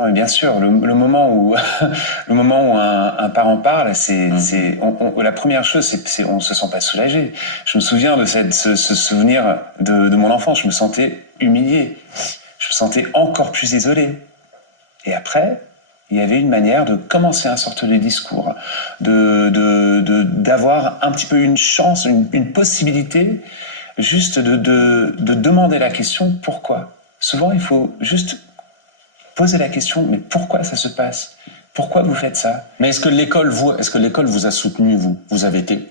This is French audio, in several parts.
Oui, bien sûr. Le moment où le moment où un parent parle, la première chose, c'est on se sent pas soulagé. Je me souviens de ce souvenir de mon enfance. Je me sentais humilié. Je me sentais encore plus isolé. Et après, il y avait une manière de commencer un sorte de discours, d'avoir un petit peu une chance, une possibilité, juste de demander la question pourquoi. Souvent, il faut juste poser la question, mais pourquoi ça se passe? Pourquoi vous faites ça? Mais est-ce que l'école vous a soutenu, vous? Vous avez été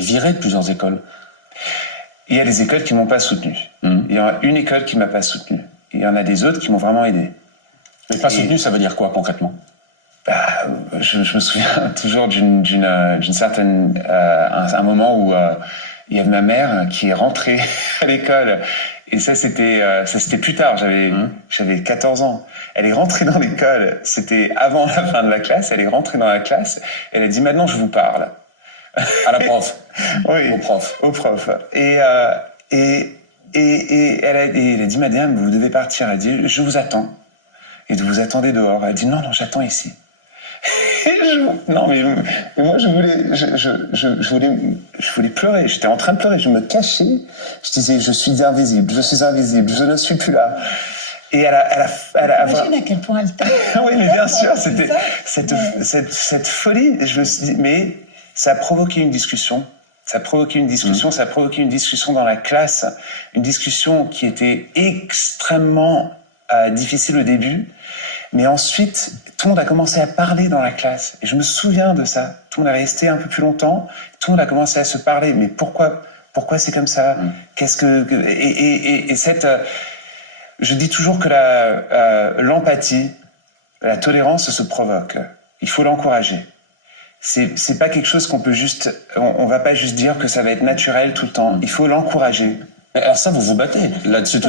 viré de plusieurs écoles. Il y a des écoles qui m'ont pas soutenu. Il y en a une école qui m'a pas soutenu. Il y en a des autres qui m'ont vraiment aidé. Mais pas soutenu, ça veut dire quoi concrètement? Je me souviens toujours d'une certaine un moment où il y avait ma mère qui est rentrée à l'école. Et ça c'était plus tard, j'avais 14 ans. Elle est rentrée dans l'école, c'était avant la fin de la classe, elle est rentrée dans la classe, elle a dit maintenant je vous parle. À la prof. Oui, au prof. Et elle a dit madame, vous devez partir. Elle a dit je vous attends. Et vous attendez dehors. Elle a dit non, j'attends ici. Non, mais moi, je voulais pleurer. J'étais en train de pleurer. Je me cachais. Je disais, je suis invisible, je ne suis plus là. Et Imagine à quel point elle t'a... Oui, mais bien sûr, c'était cette folie. Et je me suis dit, mais ça a provoqué une discussion. Ça a provoqué une discussion dans la classe. Une discussion qui était extrêmement difficile au début. Mais ensuite, tout le monde a commencé à parler dans la classe. Et je me souviens de ça. Tout le monde est resté un peu plus longtemps. Tout le monde a commencé à se parler. Mais pourquoi c'est comme ça? Je dis toujours que l'empathie, la tolérance se provoque. Il faut l'encourager. C'est pas quelque chose qu'on peut juste, on va pas juste dire que ça va être naturel tout le temps. Il faut l'encourager. Alors ça, vous vous battez là-dessus.